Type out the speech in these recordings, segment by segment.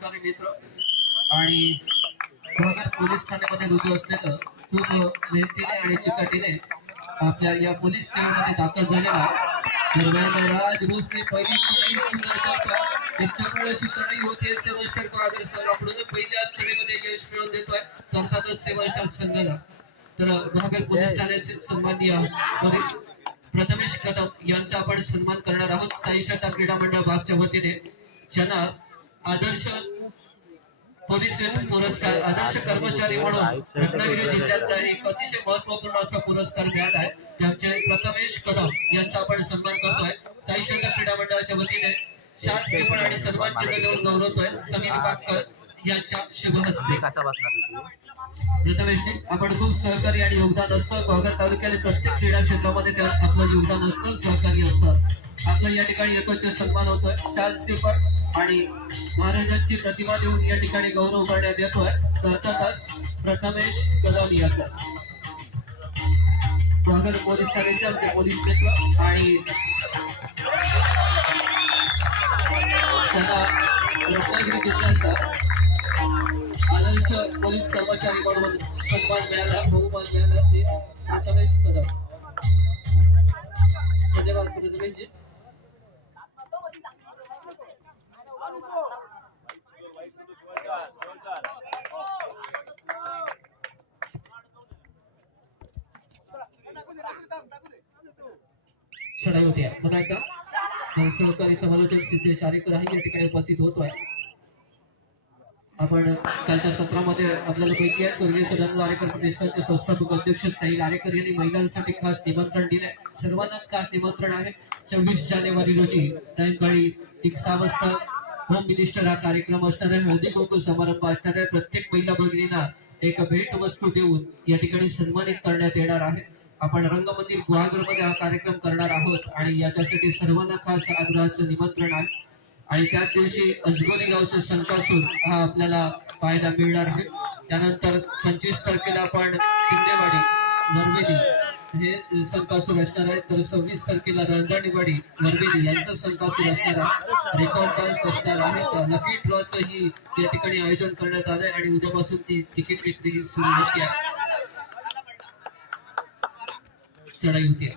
सहकारी मित्र आणि गुहागर पोलीस ठाण्यामध्ये रुजू असलेलं खूप मेहनतीने आणि चिकाटीने आपल्या या पोलीस सेवेमध्ये दाखल झालेला राज भोसले पहिली चढाई सुंदर करता एक चपळ अशी चढाई होते सेवन गुहागर संघाकडून पहिल्या चढाईमध्ये यश मिळवून देतोय अर्थातच सेवन संघाला तर गुहागर पोलीस ठाण्याचे सन्माननीय पोलीस प्रथमेश कदम यांचा आपण सन्मान करणार आहोत साईशाता क्रीडा मंडळ भागच्या वतीने ज्यांना आदर्श पोलीस पुरस्कार आदर्श कर्मचारी म्हणून रत्नागिरी जिल्ह्यातला एक अतिशय महत्वपूर्ण असा पुरस्कार मिळाला आहे त्याचे प्रथमेश कदम यांचा आपण सन्मान करतोय साईशाता क्रीडा मंडळाच्या वतीने शाल श्रीफळ आणि सन्मान चिन्ह देऊन गौरवतोय समीर बागकर यांच्या शुभ हस्ते प्रथमेश आपण खूप सहकारी आणि योगदान असतं गुहागर तालुक्यातील प्रत्येक क्रीडा क्षेत्रामध्ये आपलं योगदान असतं सहकारी असतं आपलं या ठिकाणी यथोचित सन्मान होतोय शाल श्रीफळ आणि महाराजांची प्रतिमा देऊन या ठिकाणी गौरव करण्यात येतोय अर्थातच प्रथमेश कदम याचा गुहागर पोलीस ठाण्याचे आमचे पोलीस मित्र आणि त्यांना रत्नागिरी जिल्ह्याचा आदर्श पोलीस कर्मचारी म्हणून सन्मान मिळाला बहुमान मिळाला ते प्रथमेश कदम धन्यवाद प्रथमेशजी चढाई होती पुन्हा एकदा सहकारी समालोचक सिद्धेश आरेकर आहे या ठिकाणी उपस्थित होतोय आपण कालच्या सत्रामध्ये आपल्याला पैकी आहे स्वर्गीय सदानंद आरेकर प्रतिष्ठानचे संस्थापक अध्यक्ष साहिल आरेकर यांनी महिलांसाठी खास निमंत्रण दिले सर्वांनाच खास निमंत्रण आहे 24 जानेवारी रोजी सायंकाळी 6 वाजता होम मिनिस्टर हा कार्यक्रम असणार आहे हळदी कुंकू समारंभ असणार आहे प्रत्येक महिला भगिनींना एक भेट वस्तू देऊन या ठिकाणी सन्मानित करण्यात येणार आहे आपण रंगमंदिर गुहागर मध्ये हा कार्यक्रम करणार आहोत आणि याच्यासाठी सर्वांना खास आग्रहाचं निमंत्रण आहे आणि त्याच दिवशी अजगोली गावचं संकासूर हा आपल्याला पाहायला मिळणार आहे त्यानंतर 25 तारखेला आपण शिंदेवाडी वरवेली हे संकासूर असणार आहे तर 26 तारखेला रंजाणीवाडी वरवेली यांचं संकासूर असणार आहे रेकॉर्ड डान्स असणार आहे तर लकी ड्रॉचं ही या ठिकाणी आयोजन करण्यात आलंय आणि उद्यापासून ती तिकीट विक्री सुरू होती आहे चढाई होती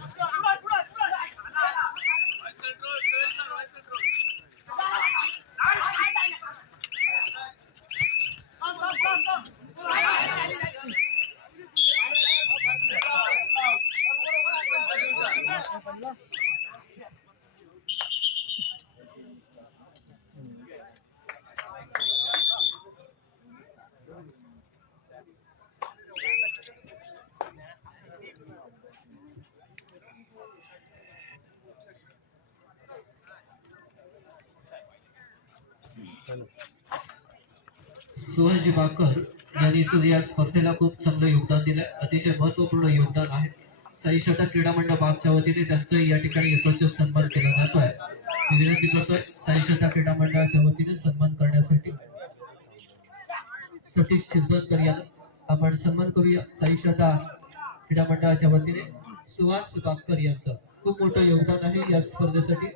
सुहाजी बाकर यांनी सुद्धा या स्पर्धेला खूप चांगलं योगदान दिलंय अतिशय महत्वपूर्ण योगदान आहे साईशाता क्रीडा मंडळ बागच्या वतीने त्यांचा या ठिकाणी यथोचित सन्मान केला जातोय मी विनंती करतोय साईशाता क्रीडा मंडळाच्या वतीने सन्मान करण्यासाठी सतीश शिरदनकर यांना आपण सन्मान करूया साईशाता क्रीडा मंडळाच्या वतीने सुहास बाकर यांचं खूप मोठं योगदान आहे या स्पर्धेसाठी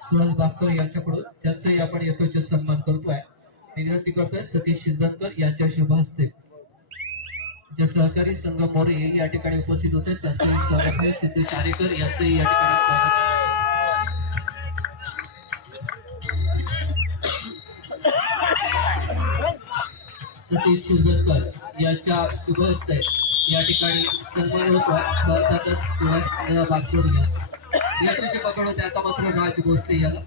सुहास बाकर यांच्याकडून त्यांचाही आपण यथोचित सन्मान करतोय विनंती करतोय सतीश शिंदनकर यांच्या शुभ हस्ते जे सहकारी संघ मोरे या ठिकाणी उपस्थित होते त्यांचे स्वागत आहे सिद्धेश आरेकर यांचंही या ठिकाणी स्वागत सतीश शिंदनकर यांच्या शुभ हस्ते या ठिकाणी सन्मान होतो भारतातच सुहास बाकर यशस्वी पकड होते आता मात्र राज भोसले याला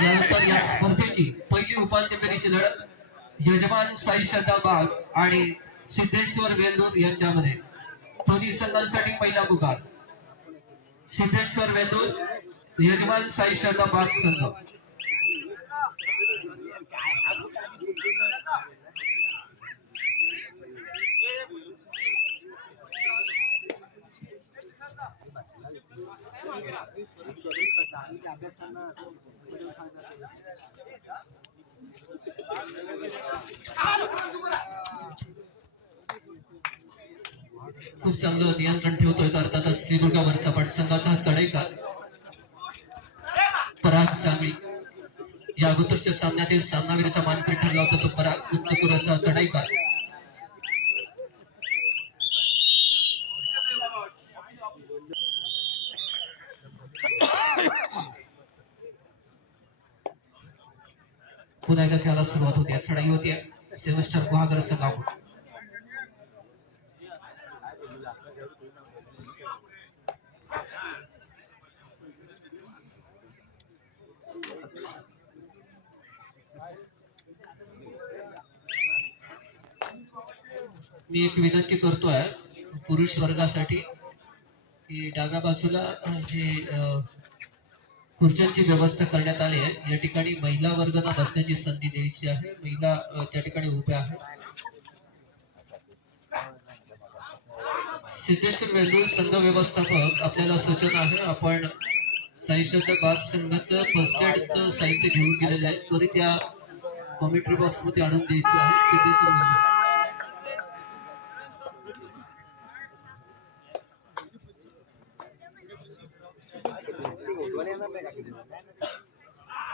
यानंतर या स्पर्धेची पहिली उपांत्य फेरीची लढत यजमान साईशाता बाग आणि सिद्धेश्वर वेल्लूर यांच्यामध्ये दोन्ही संघांसाठी पहिला पुकार सिद्धेश्वर वेल्लूर यजमान साईशाता बाग संघ खूप चांगलं नियंत्रण ठेवतोय. अर्थातच श्रीदुर्गा वरचा पट संघाचा चढाईकार पराग चांगली या अगोदरच्या सामन्यातील सामनावीराचा मानकरी ठरला होता. तो पराग उच्चकुर असा चढाईकार. पुन्हा एकदा खेळाला सुरुवात होती. चढाई होती सेव्हस्टर गुहागर संघाकडून. मी एक विनंती करतोय पुरुष वर्गासाठी की डाव्या बाजूला जे खुर्च्यांची व्यवस्था करण्यात आली आहे. या ठिकाणी महिला वर्गाला बसण्याची संधी द्यायची आहे. महिला त्या ठिकाणी उभ्या आहेत. सिद्धेश्वर वेल्लूर संघ व्यवस्थापक आपल्याला सूचना आहे. आपण साईशब्द बाग संघाचं फर्स्ट एडचं साहित्य घेऊन गेलेलं आहे. त्वरित या कॉमेंट्री बॉक्स मध्ये आणून द्यायचं आहे. सिद्धेश्वर वेल्लूर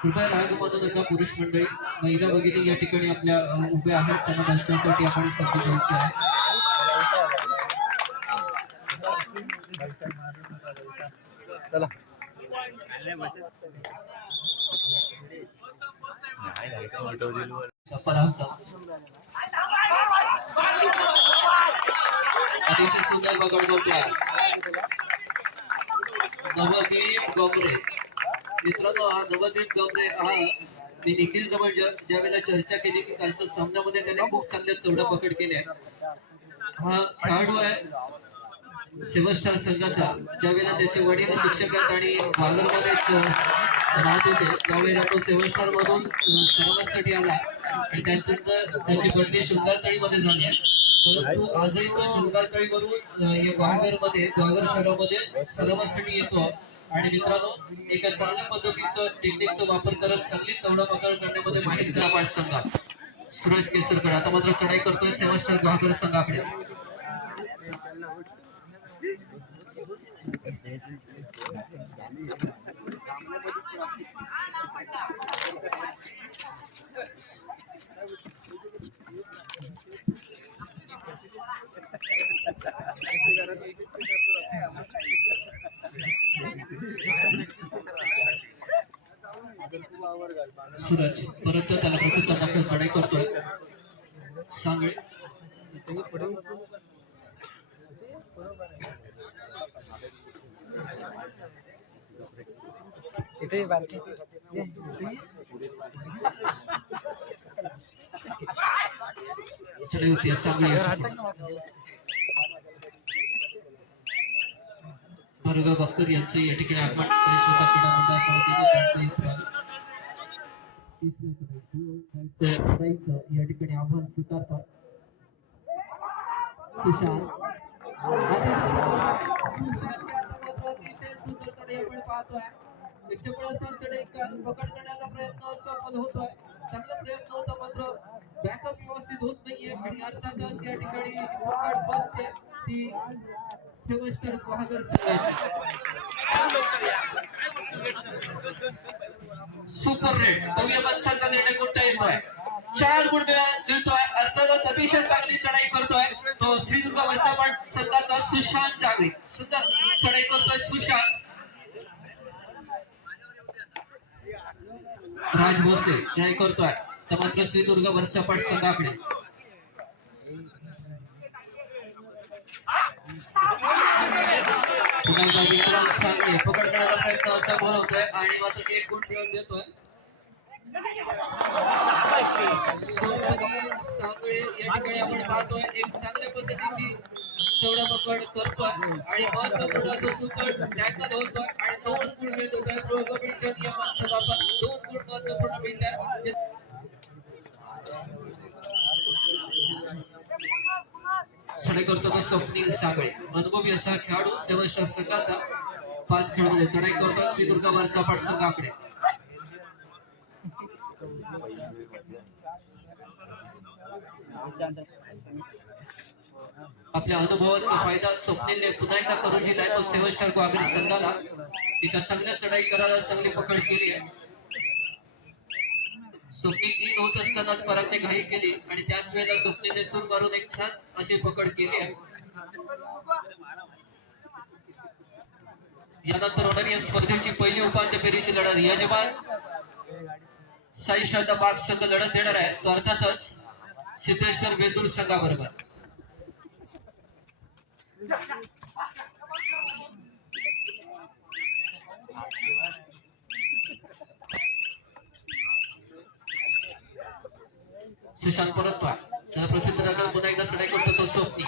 कृपया राग मानू नका. पुरुष मंडळी महिला भगिनी या ठिकाणी आपल्या उभ्या आहेत. त्यांना बसण्यासाठी आपण संधी द्यायची आहे. अतिशय सुंदर पकड करतोय नवदीप गमरे. मित्रांनो, हा नवदीप गमरे हा मी निखिल जवळ ज्या वेळेला चर्चा केली की कालच्या सामन्यामध्ये त्याने खूप चांगल्या चौडा पकड केल्या. हा खेळाडू आहे सेव्हस्टार संघाचा. ज्या वेळेला त्याचे वडील शिक्षक आहेत आणि भागरमध्येच राहत होते त्यावेळेला तो सेव्हस्टार मधून सरावासाठी आला आणि त्याची बदली शुंगारतळीमध्ये झाली आहे. परंतु आजही तो शुंगारतळीवरून या ग्वागर शहरामध्ये सरावासाठी येतो. आणि मित्रांनो, एका चांगल्या पद्धतीचं टेक्निकचा वापर करत चांगली चौडा पकड करण्यामध्ये माहिती झाला संघ. सूरज केसरकर आता मात्र चढाई करतोय सेव्हस्टार ग्वागर संघाकडे. सूरज परत त्याला प्रत्युत्तर दाखल चढाई करतोय. सांगळे चढाई होती सांगळे. वर्ग बक्कर यांचे या ठिकाणी आगमन सहिष्णुता क्रीडा मंडळाच्या वतीने त्यांचंही स्वागत. या ठिकाणी आव्हान स्वीकारतात सुशांत. अतिशय सुंदर चढाई आपण पाहतोय. पकड करण्याचा प्रयत्न सफल होतोय. चांगला प्रयत्न होता मात्र बॅकअप व्यवस्थित होत नाहीये आणि अर्थातच या ठिकाणी पकड बसते ती सेव्हस्टर गुहागर संघाची. सुपर रेड भव्य पंचांचा निर्णय कोणता येतोय. 4 गुण मिळतोय. अर्थातच अतिशय चांगली चढाई करतोय तो श्रीदुर्गा वरचा पट संघाचा सुशांत जागरी. सुंदर चढाई करतोय सुशांत. राज भोसले चढाई करतोय तर मात्र श्रीदुर्गा वरचा पट संघाकडे. पुन्हा विक्रांत सांगळे पकड करण्याचा प्रयत्न असा बोलवतोय आणि मात्र 1 गुण मिळवून देतोय. सांगळे या ठिकाणी आपण पाहतोय एक चांगल्या पद्धतीची चौडा पकड करतोय आणि महत्वपूर्ण असं सुपर टॅकल होतोय आणि 2 गुण मिळत होतोय. प्रो कबड्डीच्या नियमांचा वापर 2 गुण महत्वपूर्ण मिळत आहे. चढाई करतो तो स्वप्नील सांगळे. अनुभवी असा खेळाडू सेव्हस्टार संघाचा. 5 खेळामध्ये चढाई करतो श्रीदुर्गा वरचा पाठ संघाकडे. आपल्या अनुभवाचा फायदा स्वप्नीलने पुन्हा एकदा करून घेतलाय. तो सेव्हन ग्वागरी संघाला एका चांगल्या चढाई करायला चांगली पकड केली आहे. स्वप्नील इन होत असतानाच परागने घाई केली आणि त्याच वेळेला स्वप्नीलने सूर मारून एक छान अशी पकड केली आहे. यानंतर होणारी या स्पर्धेची पहिली उपांत्य फेरीची लढत यजमान साई श्रद्धा बाग संघ लढत देणार आहे. तो अर्थातच सिद्धेश्वर वेदूर संघाबरोबर. सुशांत परतवा त्याला प्रसिद्ध राजा पुन्हा एकदा चढाई करतो तो स्वप्नी.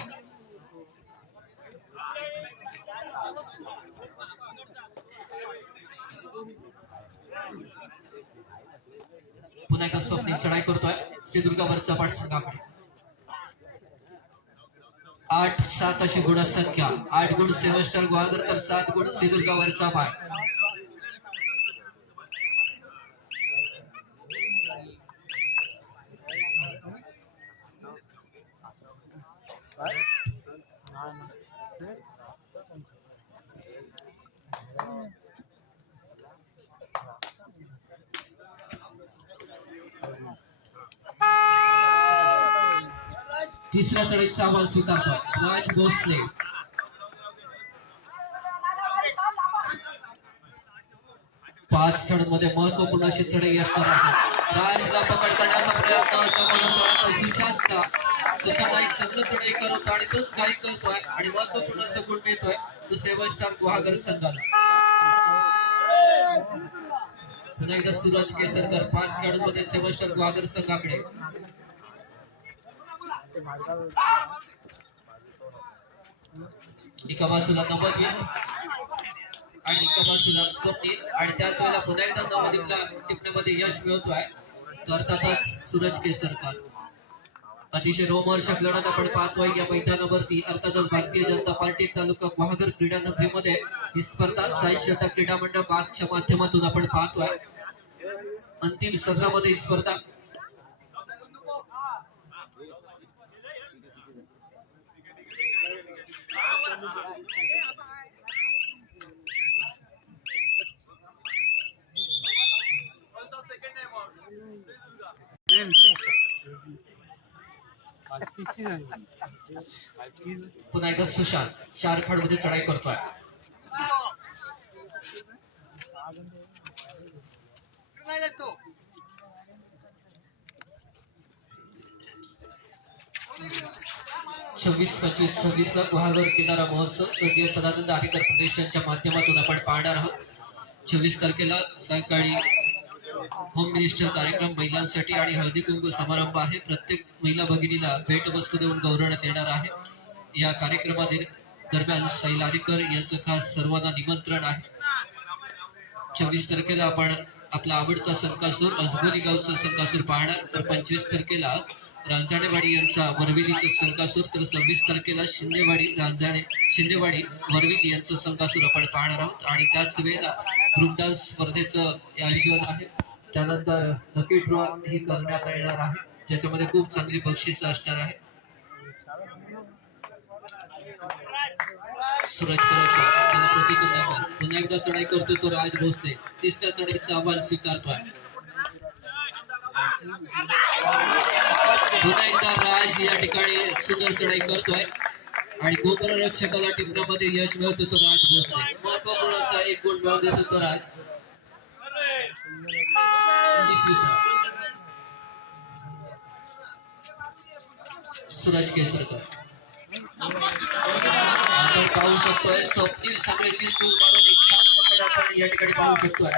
पुन्हा एकदा स्वप्नी चढाई करतोय श्रीदुर्गा वरचा पाठ संघाकडे. 8-7 अशी गुणसंख्या. 8 गुण सेव्हन ग्वागर तर 7 गुण श्रीदुर्गा वरचा पाठ. तिसऱ्या चढाईचा आव्हान स्वीकारतोय राज भोसले. पाच खेळांमध्ये महत्वपूर्ण अशी चढाई असणार आहे. राजला पकड करण्याचा प्रयत्न सुशांतचा. सुशांत एक चांगलं चढाई करतो आणि तोच घाई करतोय आणि महत्वपूर्ण असं गुण मिळतोय तो सेव्हन स्टार गुहागर संघाला. पुन्हा एकदा सूरज केसरकर 5 खेळांमध्ये सेव्हन स्टार गुहागर संघाकडे. एका बाजूला नवदीप आणि एका बाजूला स्वप्नील आणि त्याच वेळेला पुन्हा एकदा नवदीपला टिपण्यामध्ये यश मिळतोय तो अर्थातच सूरज केसरकर. अतिशय रोमहर्षक लढत आपण पाहतोय या मैदानावरती. अर्थातच भारतीय जनता पार्टी तालुका गुहागर क्रीडा नगरीमध्ये ही स्पर्धा साई श्रद्धा क्रीडा मंडळ बागच्या माध्यमातून आपण पाहतोय. अंतिम सत्रामध्ये ही स्पर्धा पुन्हा एकदा सुशांत 4 खेळामध्ये चढाई करतोय. चोवीस 25 26 ला गुहागर किनारा महोत्सव स्वर्गीय सदानंद हरिकर प्रतिष्ठानच्या माध्यमातून आपण पाहणार आहोत. 24 तारखेला सायंकाळी होम मिनिस्टर कार्यक्रम महिलांसाठी आणि हळदी कुंकू समारंभ आहे. प्रत्येक महिला भगिनीला भेटवस्तू देऊन गौरवण्यात येणार आहे. या कार्यक्रमातील दरम्यान सैल हरिकर यांचं खास सर्वांना निमंत्रण आहे. 24 तारखेला आपण आपला आवडता संकासूर अजगोरी गावचा संकासूर पाहणार तर 25 तारखेला रांजाणेवाडी यांचा वरविलीचा संकासूर तर 26 तारखेला शिंदेवाडी वरविली यांचं संकासूर आपण पाहणार आहोत. आणि त्याच वेळेला ग्रुप डान्स स्पर्धेचं आयोजन आहे. त्यानंतर लकी ड्रॉ ही करण्यात येणार आहे ज्याच्यामध्ये खूप चांगली बक्षीस असणार आहे. सूरज परत पुन्हा एकदा चढाई करतोय तो राज भोसले. तिसऱ्या चढाईचं आव्हान स्वीकारतोय. पुन्हा एकदा राज या ठिकाणी सुंदर चढाई करतोय आणि गोपरक्षकाला टिपण्यामध्ये यश मिळतो तो राज भोसले. महत्वपूर्ण असा एक गुण मिळवून देतो तो राज. सूरज केसरकर आपण पाहू शकतोय स्वप्नील साखळेची सूर मारून एक छान पकड आपण या ठिकाणी पाहू शकतोय.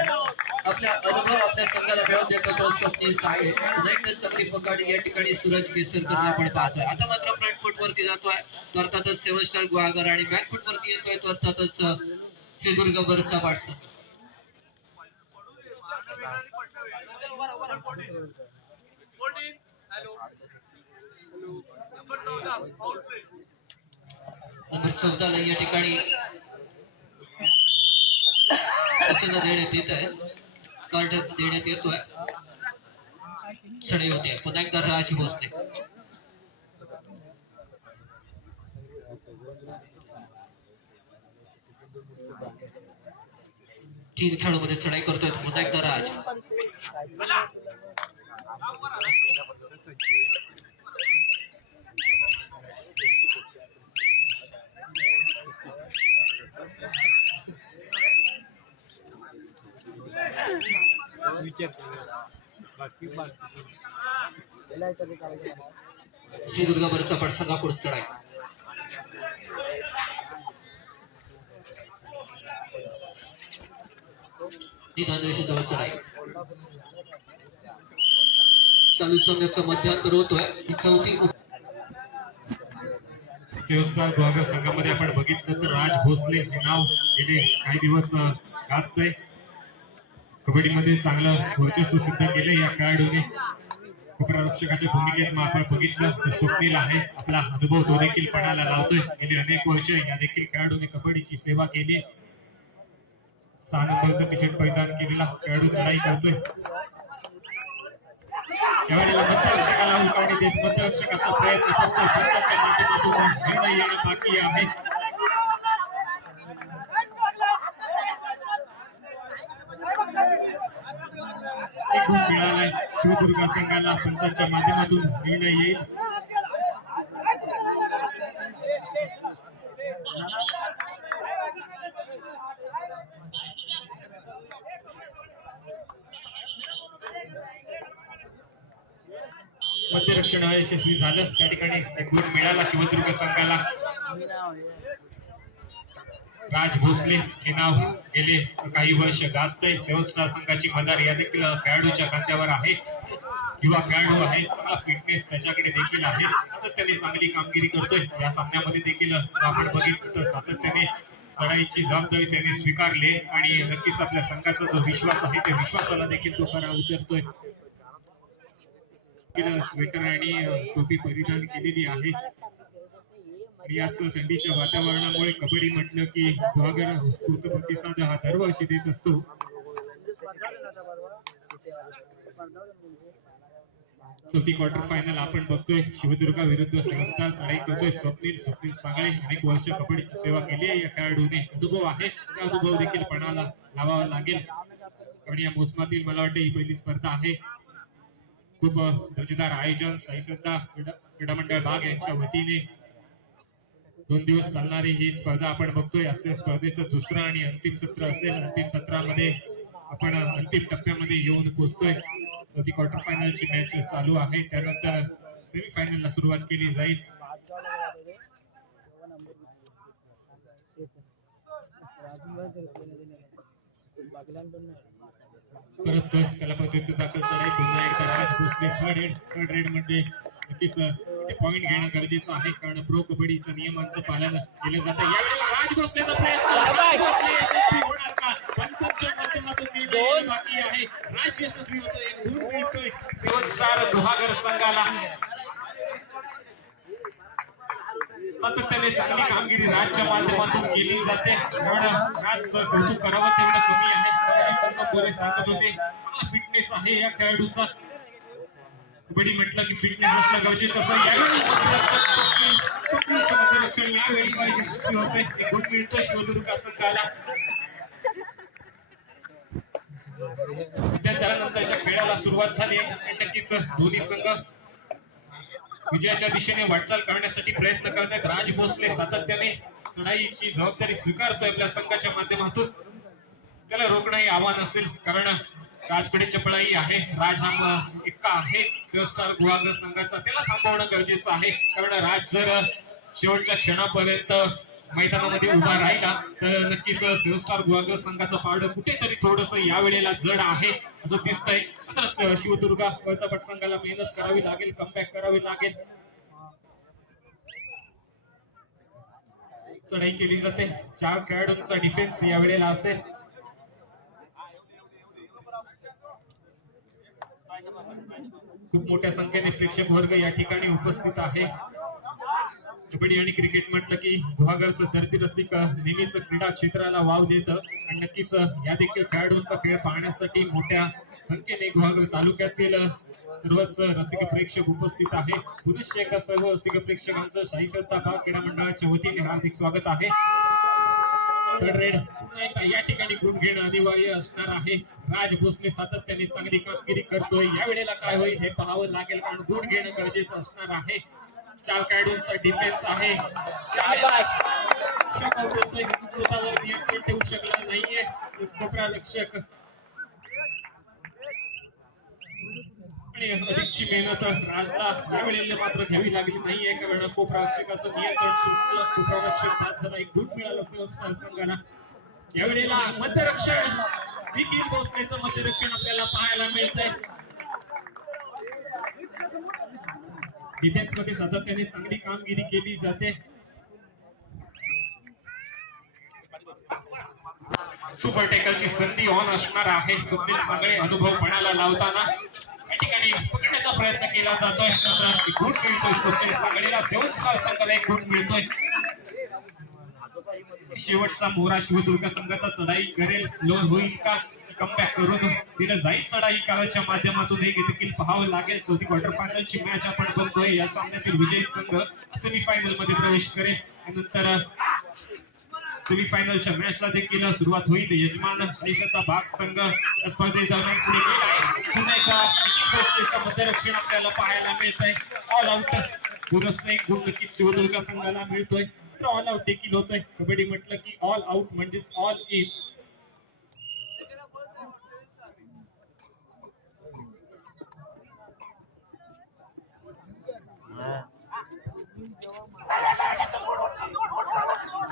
आपल्या अनुभव आपल्या संघाला मिळवून देतो तो स्वप्नील साखळे. पुन्हा एकदा चांगली पकड या ठिकाणी सूरज केसरकर आपण पाहतोय. आता मात्र फ्रंट फूट वरती जातोय तो अर्थातच सेव्हन स्टार गुहागर आणि बॅक फूट वरती येतोय तो अर्थातच श्रीदुर्गा वरचा पाठ. नंबर 14 ला या ठिकाणी सूचना देण्यात येत आहे, कार्ड देण्यात येतोय. चढाई होते पुन्हा एकदा राज भोसले. तीन खेळामध्ये चढाई करतोय पुन्हा एकदा राज. सिंधुदुर्गावरचा पडसंगा पुढे चढाई. निदान रेषेजवळ चढाई. चालू सामन्याचा मध्यांतर होतोय. ही चौथी सेवस्टार गुहागर संघामध्ये आपण बघितलं तर राज भोसले हे नाव गेले काही दिवस गाजतंय. कबड्डीमध्ये चांगलं वर्चस्व सिद्ध केले या खेळाडूने. उपरक्षकाच्या भूमिकेत आपण बघितलं तर स्वप्नील आहे, आपला अनुभव तो देखील पणाला लावतोय. गेली अनेक वर्ष या देखील खेळाडूने कबड्डीची सेवा केली. 6 नंबरचा टी शर्ट परिधान केलेला खेळाडू चढाई करतोय. यावेळेला मध्यरक्षकाला उलकावणी देत मध्यरक्षकाचा प्रयत्न असतो. पंचांच्या माध्यमातून निर्णय येणं बाकी आहे. एक गुण मिळालाय शिवदुर्ग संघाला. पंचांच्या माध्यमातून निर्णय येईल. मध्यरक्षण यशस्वी झालं. त्या ठिकाणी एक गुण मिळाला शिवदुर्ग संघाला. राज भोसले हे नाव गेले काही वर्ष गाजतंय. सेवस्टार संघाची मदार या देखील खेळाडूच्या खात्यावर आहे. युवा खेळाडू आहे, चांगला फिटनेस त्याच्याकडे देखील आहे. सातत्याने चांगली कामगिरी करतोय. या सामन्यामध्ये देखील आपण बघितलं तर सातत्याने चढाईची जबाबदारी त्याने स्वीकारली आणि नक्कीच आपल्या संघाचा जो विश्वास आहे त्या विश्वासाला देखील तो खरा उतरतोय. स्वेटर आणि टोपी परिधान केलेली आहे. याच थंडीच्या वातावरणामुळे कबड्डी म्हटलं की गुहागर उत्स्फूर्त प्रतिसाद हा दरवर्षी देत असतो. चौथी क्वार्टर फायनल आपण बघतोय. शिवदुर्गा विरुद्ध सेवस्टार चढाई करतोय. स्वप्नील सांगळे अनेक वर्ष कबड्डीची सेवा केली आहे. या खेळाडूने अनुभव आहे, त्या अनुभव देखील पणाला लावावा लागेल. कारण या मोसमातील मला वाटतं ही पहिली स्पर्धा आहे. खूप दर्जेदार आयोजन साई श्रद्धा क्रीडा मंडळ बाग यांच्या वतीने 2 दिवस चालणारी ही स्पर्धा आपण बघतोय. आजच्या स्पर्धेचं दुसरं आणि अंतिम सत्र असेल. अंतिम सत्रामध्ये आपण अंतिम टप्प्यामध्ये येऊन पोहोचतोय. चौथी क्वार्टर फायनलची मॅच चालू आहे. त्यानंतर सेमीफायनलला सुरुवात केली जाईल. परत त्याला पद्धती दाखल चढाई. पुन्हा एकदा राज भोसले थर्ड रेड मध्ये नक्कीच इथे पॉइंट घेणं गरजेचं आहे, कारण प्रो कबड्डीच्या नियमांचं पालन केलं जातं. यावेळेला राज भोसलेचा प्रयत्न यशस्वी होणार का? पंचांच्या माध्यमातून निर्णय बाकी आहे. राज यशस्वी होतोय, एक गुण मिळतोय सेवस्टार गुहागर संघाला. सातत्याने चांगली कामगिरी राजच्या माध्यमातून केली जाते. पण राजचं कौतुक करावं तेवढं कमी आहे. संघ पुरे सांगत होते चांगला फिटनेस आहे या खेळाडूचा. कबड्डी म्हटलं की फिटनेस असणं गरजेचं असतं. यावेळी मध्यरक्षण यावेळी यशस्वी होतंय. एक गुण मिळतोय शिवदुर्ग संघाला. त्यानंतरच्या खेळाला सुरुवात झाली आणि नक्कीच दोन्ही संघ विजयाच्या दिशेने वाटचाल करण्यासाठी प्रयत्न करत आहेत. राज भोसले सातत्याने चढाईची जबाबदारी स्वीकारतोय आपल्या संघाच्या माध्यमातून. त्याला रोखणं हे आव्हान असेल, कारण राजकडे चपळाई आहे. राज हा इतका आहे सेवस्टार गुहागर संघाचा, त्याला थांबवणं गरजेचं आहे. कारण राज जर शेवटच्या क्षणापर्यंत मैदानामध्ये उभा राहिला तर नक्कीच सेवस्टार गुहागर संघाचं पारडं कुठेतरी थोडंसं यावेळेला जड आहे असं दिसतंय. मात्र शिवदुर्गा वळचापट संघाला मेहनत करावी लागेल, कमबॅक करावी लागेल. चढाई केली जाते. 4 खेळाडूंचा डिफेन्स यावेळेला असेल. खूप मोठ्या संख्येने प्रेक्षक वर्ग या ठिकाणी उपस्थित आहे. कबड्डी आणि क्रिकेट म्हटलं की गुहागरचं धरती रसिक नेहमीच क्रीडा क्षेत्राला वाव देतं आणि नक्कीच या देखील खेळाडूंचा खेळ पाहण्यासाठी मोठ्या संख्येने गुहागर तालुक्यातील सर्वच रसिक प्रेक्षक उपस्थित आहे. पुनश्च एकदा सर्व रसिक प्रेक्षकांचं शाही श्रद्धा भाग क्रीडा मंडळाच्या वतीने हार्दिक स्वागत आहे. थर्ड रेड पुन्हा एकदा या ठिकाणी गुण घेणं अनिवार्य असणार आहे. राज भोसले सातत्याने चांगली कामगिरी करतोय. या वेळेला काय होईल हे पाहावं लागेल, कारण गुण घेणं गरजेचं असणार आहे. 4 खेळाडूंचा डिफेन्स आहे. शॉकआउट होतोय, स्वतःवर नियंत्रण ठेवू शकला नाहीये कोपरा रक्षक. आणि अधिकची मेहनत राजला या वेळेला मात्र घ्यावी लागली नाहीये, कारण कोपरा रक्षकाचं नियंत्रण सुटलं. कोपरा रक्षक बाद झाला, एक गुण मिळाला सहज संघाला. या वेळेला मध्यरक्षण देखील भोसलेचं मध्यरक्षण आपल्याला पाहायला मिळतंय. डिफेन्स मध्ये सातत्याने चांगली कामगिरी केली जाते. सुपर टॅकलची संधी ऑन असणार आहे. स्वप्नील सांगळे अनुभव पणाला लावताना या ठिकाणी पकडण्याचा प्रयत्न केला जातोय. गुण मिळतोय स्वप्नील सांगळेला. सेवन स्टार संघाला एक गुण मिळतोय. शेवटचा मोहरा शिवदुर्ग संघाचा चढाई करेल, लोन होईल का, कमबॅक करून दिलं जाईल चढाई काळाच्या माध्यमातून हे देखील पाहावं लागेल. चौथी क्वार्टर फायनलची मॅच आपण बघतोय. या सामन्यातील विजयी संघ सेमीफायनल मध्ये प्रवेश करेल. त्यानंतर सेमीफायनलच्या मॅचला देखील सुरुवात होईल. यजमान श्रीशता भाग संघ स्पर्धेदरम्यान पुढे गेला आहे. पुन्हा एकदा भोसलेचं मध्यरक्षण आपल्याला पाहायला मिळतंय. ऑल आउट पुरस्कार एक गुण नक्कीच शिवदुर्ग संघाला मिळतोय. तर ऑल आउट देखील होतोय. कबड्डी म्हटलं की ऑल आउट म्हणजेच ऑल इन.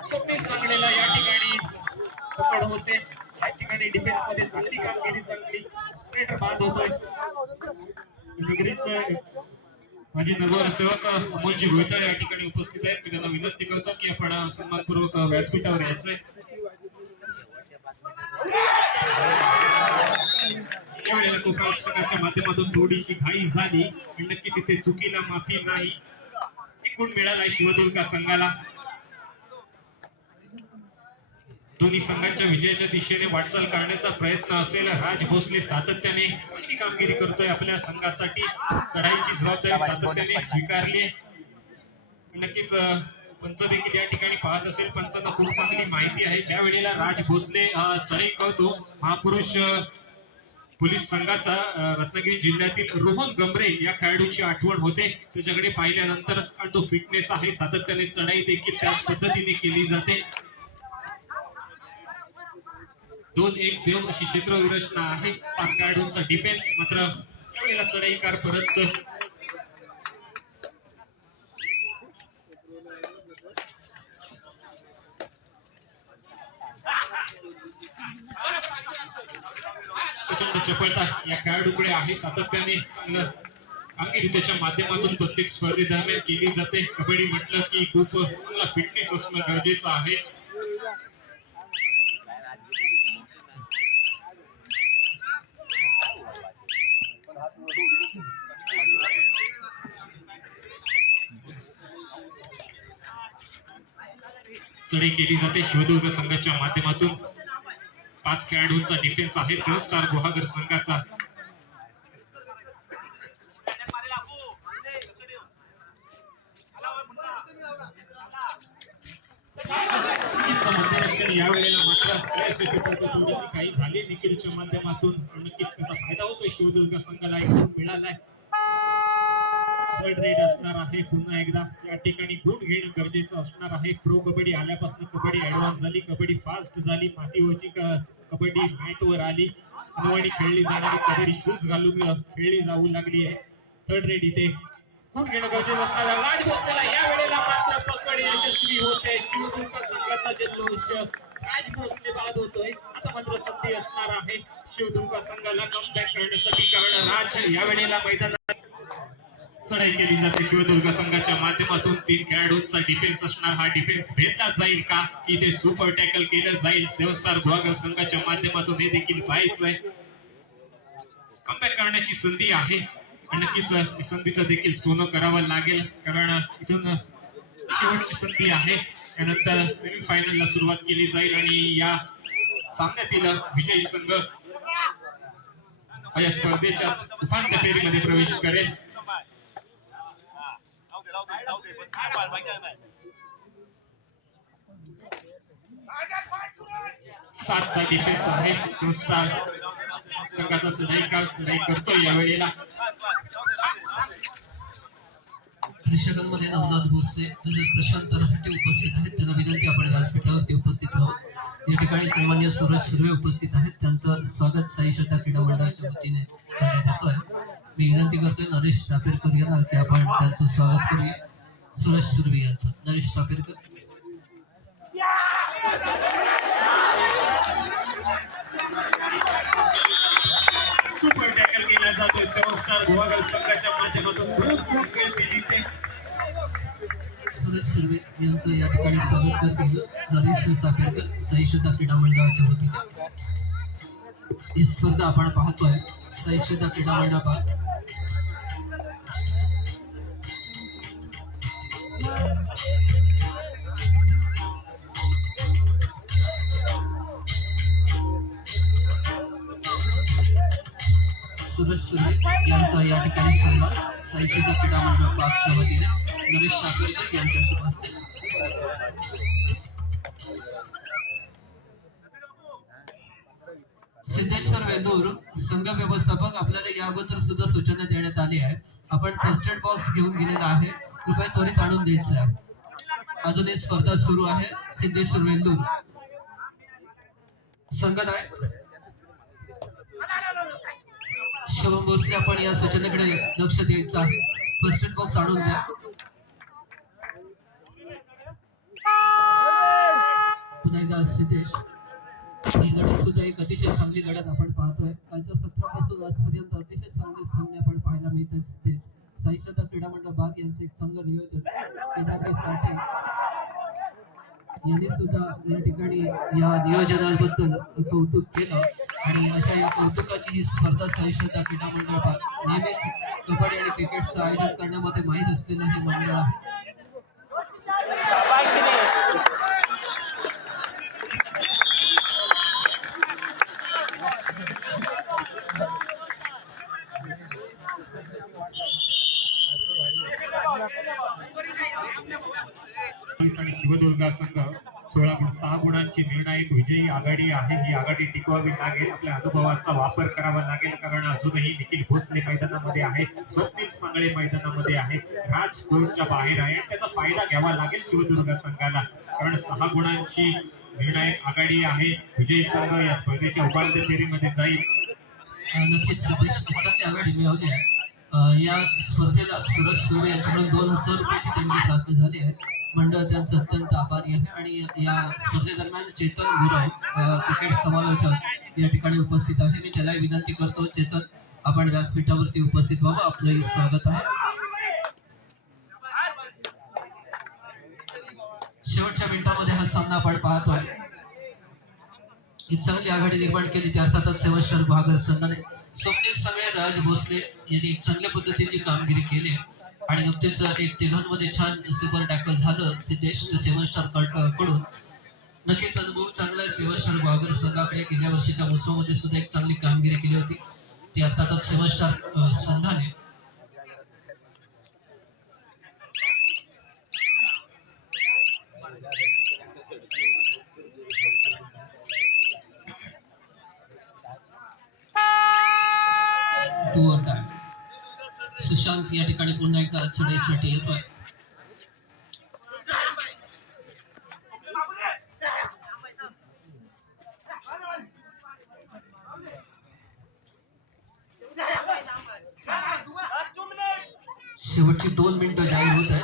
स्वप्नील सांगळेला या ठिकाणी पकड होते. या ठिकाणी डिफेन्स मध्ये चांगली कामगिरी, चांगली रेडर बाद होतोय. नगरीच माझे नगरसेवक अमोलजी भोईतर या ठिकाणी उपस्थित आहेत. मी त्यांना विनंती करतो की आपण सन्मानपूर्वक व्यासपीठावर यायचंय. यावेळेला कोपरा रक्षकाच्या माध्यमातून थोडीशी घाई झाली, पण नक्कीच इथे चुकीला माफी नाही. एक गुण मिळालाय शिवदुर्ग संघाला. दोन्ही संघांच्या विजयाच्या दिशेने वाटचाल करण्याचा प्रयत्न असेल. राज भोसले सातत्याने चांगली कामगिरी करतोय. आपल्या संघासाठी चढाईची जबाबदारी सातत्याने स्वीकारली. नक्कीच पंच देखील या ठिकाणी पाहत असेल. पंचांना खूप चांगली माहिती आहे. ज्या वेळेला राज भोसले चढाई करतो, महापुरुष पोलीस संघाचा रत्नागिरी जिल्ह्यातील रोहन गमरे या खेळाडूची आठवण होते. त्याच्याकडे पाहिल्यानंतर तो फिटनेस आहे. सातत्याने चढाई देखील त्याच पद्धतीने केली जाते. 2-1 अशी क्षेत्रविरचना आहे. 5 खेळाडूंचा डिफेन्स. मात्र यावेळेला चढाईकार परत प्रचंड चपळता या खेळाडूकडे आहे. सातत्याने चांगलं कामगिरी त्याच्या माध्यमातून प्रत्येक स्पर्धेदरम्यान केली जाते. कबड्डी म्हटलं की खूप चांगला फिटनेस असणं गरजेचं आहे. चढाई केली जाते शिवदुर्ग संघाच्या माध्यमातून. 5 खेळाडूंचा डिफेन्स आहे. 7 स्टार गुहागर संघाचा. यावेळेला मात्र थोडीशी काही झाली निखिलच्या माध्यमातून. नक्कीच त्याचा फायदा होतोय. शिवदुर्ग संघाला एक गुण मिळालाय. थर्ड रेड असणार आहे. पुन्हा एकदा या ठिकाणी गुण घेणं गरजेचं असणार आहे. प्रो कबड्डी आल्यापासून कबड्डी ऍडव्हान्स झाली, कबड्डी फास्ट झाली, मातीवरची कबड्डी मॅटवर आली, अनवाणी खेळली जाणारी कबड्डी शूज घालून खेळली जाऊ लागली आहे. थर्ड रेड इथे गुण घेणं गरजेचं असणार. राज भोसलेला या वेळेला मात्र पकड यशस्वी होते. शिवदुर्ग संघाचा जल्लोष. राज भोसले बाद होतोय. आता मात्र संधी असणार आहे शिवदुर्ग संघाला कमबॅक करण्यासाठी, कारण राज या वेळेला मैदानात चढाई केली जाते. शिवदुर्ग संघाच्या माध्यमातून 3 खेळाडूंचा डिफेन्स असणार. हा डिफेन्स भेदला जाईल का, की ते सुपर टॅकल केलं जाईल 7 स्टार गुहागर संघाच्या माध्यमातून, हे देखील पाहायचंय. कमबॅक करण्याची संधी आहे. नक्कीच संधीचं देखील सोनं करावं लागेल, कारण इथून शेवटची संधी आहे. यानंतर सेमीफायनलला सुरुवात केली जाईल आणि या सामन्यातील विजयी संघ या स्पर्धेच्या उपांत्य फेरीमध्ये प्रवेश करेल. सातचा डिफेन्स आहे. संस्था संघाचा चढाई करतो या वेळेला. प्रेक्षकांमध्ये नवनाथ भोसले तसेच प्रशांत रहाटे उपस्थित आहेत. त्यांना विनंती आपण व्यासपीठावरती उपस्थित व्हावं. या ठिकाणी सन्माननीय सूरज सुर्वे उपस्थित आहेत. त्यांचं स्वागत साई श्रद्धा क्रीडा मंडळाच्या वतीने करण्यात येतोय. मी विनंती करतोय नरेश चापेरकर यांना की आपण त्यांचं स्वागत करूया. सूरज सुर्वे यांचं. नरेश चापेरकर. सुपर टॅकल केला जातोय. 7 स्टार गोवागड संघाच्या माध्यमातून सूरज सुर्वे यांचं या ठिकाणी स्वागत करतील नरेश चापेरकर साई श्रद्धा क्रीडा मंडळाच्या वतीने. ही स्पर्धा आपण पाहतोय साई श्रद्धा क्रीडा मंडळ. सूरज सुर्वे यांचा या ठिकाणी सन्मान साई श्रद्धा क्रीडा मंडळ पाकच्या वतीने नरेश चापेरकर यांच्या शुभ हस्ते. सिद्धेश्वर वेंदूर संघ व्यवस्थापक, आपल्याला या अगोदर सुद्धा सूचना देण्यात आली आहे. आपण फर्स्ट एड बॉक्स घेऊन गेलेला आहे. कृपया त्वरित आणून द्यायचं आहे. अजून ही स्पर्धा सुरू आहे. सिद्धेश्वर वेंदूर संघ नाही. शिवम भोसले, आपण या सूचनेकडे लक्ष द्यायचं आहे. फर्स्ट एड बॉक्स आणून द्या. पुन्हा एकदा सिद्धेश. ही लढत सुद्धा एक अतिशय चांगली लढत आपण पाहतोय. कालच्या सत्रापासून आजपर्यंत अतिशय चांगले सामने आपण पाहायला मिळत आहेत. साई श्रद्धा क्रीडा मंडळ बाग यांचं एक चांगलं नियोजन केदारजी साठे यांनी सुद्धा या ठिकाणी या नियोजनाबद्दल कौतुक केलं आणि अशा या कौतुकाची ही स्पर्धा साई श्रद्धा क्रीडा मंडळ बाग नेहमीच कबड्डी आणि क्रिकेटचं आयोजन करण्यामध्ये माहीत असलेलं हे मंडळ आहे. आणि शिवदुर्गा संघ 16 गुणांची निर्णायक विजयी आघाडी आहे. ही आघाडी टिकवावी लागेल. आपल्या अनुभवाचा वापर करावा लागेल, कारण अजूनही निखिल भोसले मैदानामध्ये आहे, स्वप्नील सांगळे मैदानामध्ये आहे, राज कोर्टच्या बाहेर आहे. त्याचा फायदा घ्यावा लागेल शिवदुर्गा संघाला, कारण 6 गुणांची निर्णायक आघाडी आहे. विजयी संघ या स्पर्धेच्या उपांत्य फेरीमध्ये जाईल. नक्कीच चांगली आघाडी मिळवली आहे. या स्पर्धेला सूरज सुर्वे यांच्याकडून 2000 रुपयाची देणगी प्राप्त झाली आहे. मंडळ त्यांचं अत्यंत आभारी आहे. आणि या स्पर्धेदरम्यान चेतन गुरव क्रिकेट समालोचक या ठिकाणी उपस्थित आहे. मी त्याला विनंती करतो, चेतन आपण व्यासपीठावरती उपस्थित व्हावं. आपलंही स्वागत आहे. शेवटच्या मिनिटामध्ये हा सामना आपण पाहतोय. एक चांगली आघाडी निर्माण केली ती अर्थातच सेवस्टर गुहागर संघाने. स्वप्नील सांगळे, राज भोसले यांनी चांगल्या पद्धतीची कामगिरी केली आणि नुकतेच एक तिघांमध्ये छान सुपर टॅकल झालं सिद्धेश सेवस्टर कडून. नक्कीच अनुभव चांगला आहे सेवस्टर गुहागर संघाकडे. गेल्या वर्षीच्या मोसमामध्ये सुद्धा एक चांगली कामगिरी केली होती ती अर्थातच सेवस्टर संघाने. सुशांत या ठिकाणी पुन्हा एकदा चढाईसाठी येतोय. शेवटची 2 मिनिटं जाहीर होत आहेत.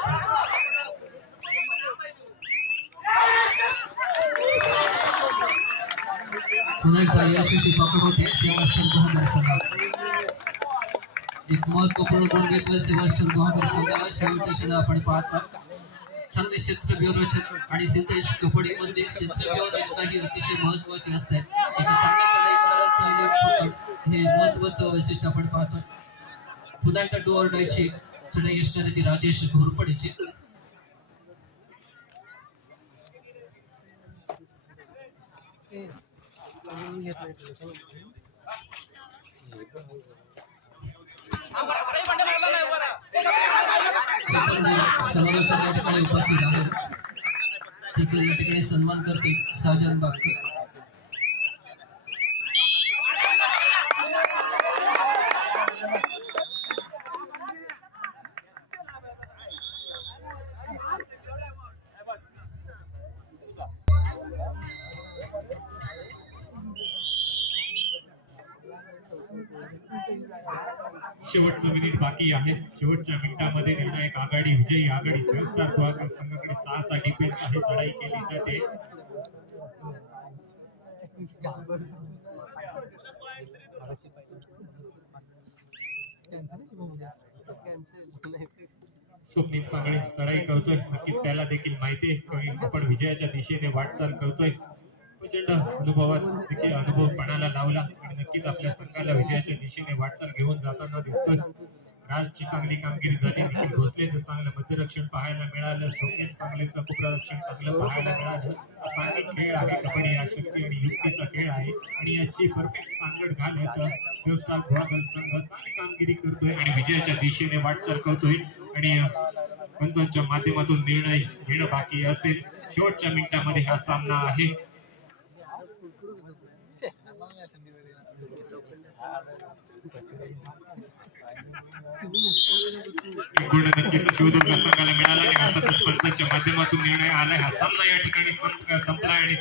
पुन्हा एकदा यशस्वी पकड होते सेवास्टर गुहागर संघाला. एक महत्वपूर्ण गुण घेतलं सेवास्टर गुहागर संघाला. शेवटच्या क्षणी आपण पाहता चांगले क्षेत्रव्यूह रचना आणि सिद्धेश कबड्डीमध्ये क्षेत्रव्यूह रचना ही अतिशय महत्वाची असते. एका चांगल्या कलाकाराला चांगले पकड हे महत्वाचं वैशिष्ट्य आपण पाहतो. पुन्हा एकदा डू ऑर डायची चढाई असणारी ती राजेश घोरपडेची. समाजाच्या या ठिकाणी उपस्थित आहेत तिथे या ठिकाणी सन्मान करते साजन बागते. शेवटचं मिनिट बाकी आहे. शेवटच्या मिनिटामध्ये निर्णायक आघाडी विजयी आघाडी सेव्हस्टार गोवाकर संघाकडे 6चा डिफेन्स आहे. चढाई केली जाते. स्वप्नील सांगळे चढाई करतोय. नक्कीच त्याला देखील माहिती आहे आपण विजयाच्या दिशेने वाटचाल करतोय. प्रचंड अनुभवात देखील अनुभव पणाला लावला आणि नक्कीच आपल्या संघाला विजयाच्या दिशेने वाटचाल घेऊन जाताना दिसतोय. राजची चांगली कामगिरी झाली. निखिल भोसलेचं चांगलं मध्यरक्षण पाहायला मिळालं. स्वप्नील सांगलेचं उपरक्षण चांगलं पाहायला मिळालं. असा एक खेळ आहे. कबड्डी हा शक्ती आणि युक्तीचा खेळ आहे आणि याची परफेक्ट सांगड घालत सेव्हस्टार गोवाकर संघ चांगली कामगिरी करतोय आणि विजयाच्या दिशेने वाटचाल करतोय आणि पंचांच्या माध्यमातून निर्णय घेणं बाकी असेल. शेवटच्या मिनिटांमध्ये हा सामना आहे. एक गुण नक्कीच शिवदुर्ग संघाला मिळाला आणि अर्थातच पंचांच्या माध्यमातून निर्णय आलाय. हा सामना या ठिकाणी संपला आणि